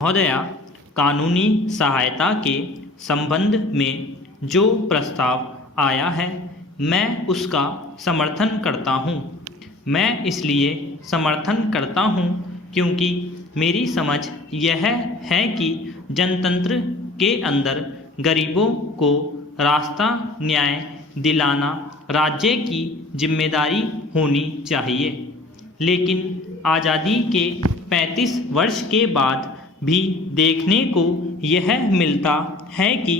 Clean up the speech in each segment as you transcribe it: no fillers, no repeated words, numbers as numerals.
महोदया, कानूनी सहायता के संबंध में जो प्रस्ताव आया है मैं उसका समर्थन करता हूँ। मैं इसलिए समर्थन करता हूँ क्योंकि मेरी समझ यह है कि जनतंत्र के अंदर गरीबों को रास्ता न्याय दिलाना राज्य की जिम्मेदारी होनी चाहिए। लेकिन आज़ादी के 35 वर्ष के बाद भी देखने को यह मिलता है कि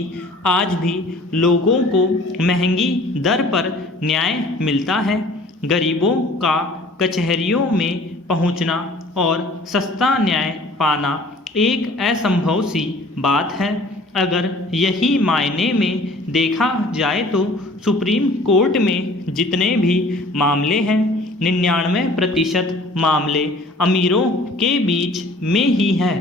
आज भी लोगों को महंगी दर पर न्याय मिलता है। गरीबों का कचहरियों में पहुंचना और सस्ता न्याय पाना एक असंभव सी बात है। अगर यही मायने में देखा जाए तो सुप्रीम कोर्ट में जितने भी मामले हैं 99% मामले अमीरों के बीच में ही हैं।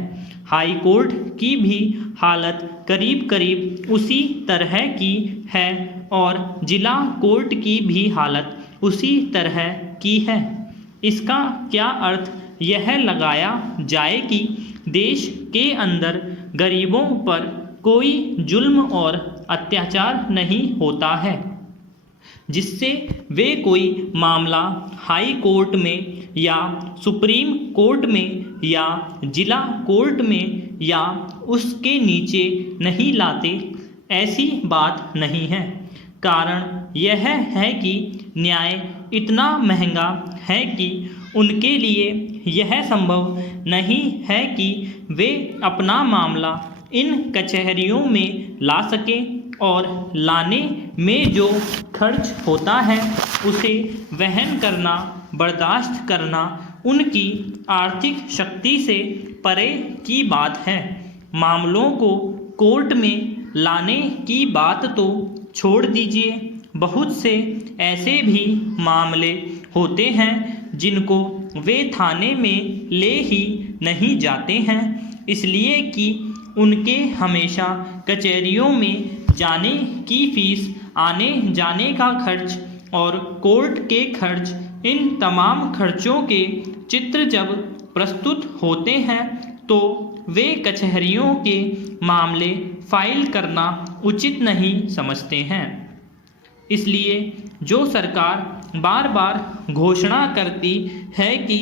हाई कोर्ट की भी हालत करीब करीब उसी तरह की है और जिला कोर्ट की भी हालत उसी तरह की है। इसका क्या अर्थ यह लगाया जाए कि देश के अंदर गरीबों पर कोई जुल्म और अत्याचार नहीं होता है जिससे वे कोई मामला हाई कोर्ट में या सुप्रीम कोर्ट में या जिला कोर्ट में या उसके नीचे नहीं लाते? ऐसी बात नहीं है। कारण यह है कि न्याय इतना महंगा है कि उनके लिए यह संभव नहीं है कि वे अपना मामला इन कचहरियों में ला सकें और लाने में जो खर्च होता है उसे वहन करना बर्दाश्त करना उनकी आर्थिक शक्ति से परे की बात है। मामलों को कोर्ट में लाने की बात तो छोड़ दीजिए, बहुत से ऐसे भी मामले होते हैं जिनको वे थाने में ले ही नहीं जाते हैं, इसलिए कि उनके हमेशा कचहरियों में जाने की फीस, आने जाने का खर्च और कोर्ट के खर्च, इन तमाम खर्चों के चित्र जब प्रस्तुत होते हैं तो वे कचहरियों के मामले फाइल करना उचित नहीं समझते हैं। इसलिए जो सरकार बार बार घोषणा करती है कि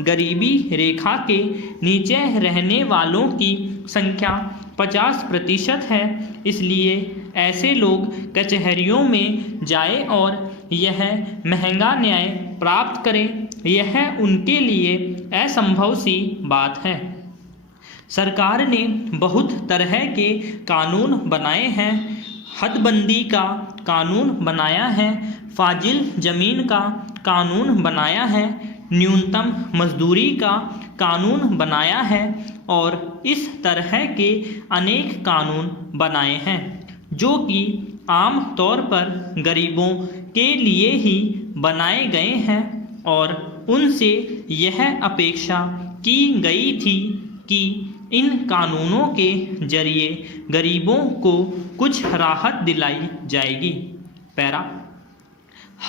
गरीबी रेखा के नीचे रहने वालों की संख्या 50% है, इसलिए ऐसे लोग कचहरियों में जाए और यह महंगा न्याय प्राप्त करें, यह उनके लिए असंभव सी बात है। सरकार ने बहुत तरह के कानून बनाए हैं। हदबंदी का कानून बनाया है, फाजिल ज़मीन का कानून बनाया है, न्यूनतम मजदूरी का कानून बनाया है और इस तरह के अनेक कानून बनाए हैं जो कि आम तौर पर गरीबों के लिए ही बनाए गए हैं और उनसे यह अपेक्षा की गई थी कि इन कानूनों के जरिए गरीबों को कुछ राहत दिलाई जाएगी। पैरा,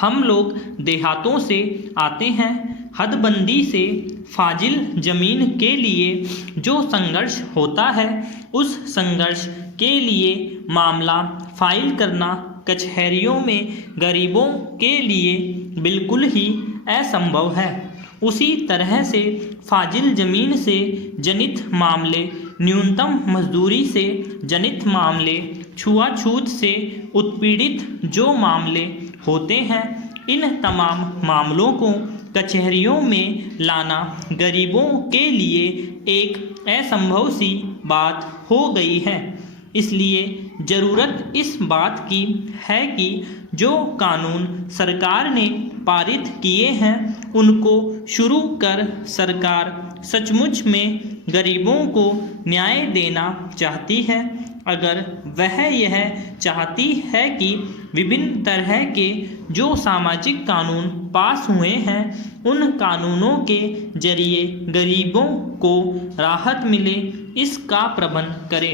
हम लोग देहातों से आते हैं। हदबंदी से फाजिल ज़मीन के लिए जो संघर्ष होता है उस संघर्ष के लिए मामला फाइल करना कचहरियों में गरीबों के लिए बिल्कुल ही असंभव है। उसी तरह से फाजिल ज़मीन से जनित मामले, न्यूनतम मजदूरी से जनित मामले, छुआछूत से उत्पीड़ित जो मामले होते हैं, इन तमाम मामलों को कचहरियों में लाना गरीबों के लिए एक असंभव सी बात हो गई है। इसलिए ज़रूरत इस बात की है कि जो कानून सरकार ने पारित किए हैं उनको शुरू कर सरकार सचमुच में गरीबों को न्याय देना चाहती है। अगर वह यह चाहती है कि विभिन्न तरह के जो सामाजिक कानून पास हुए हैं उन कानूनों के जरिए गरीबों को राहत मिले, इसका प्रबंध करे।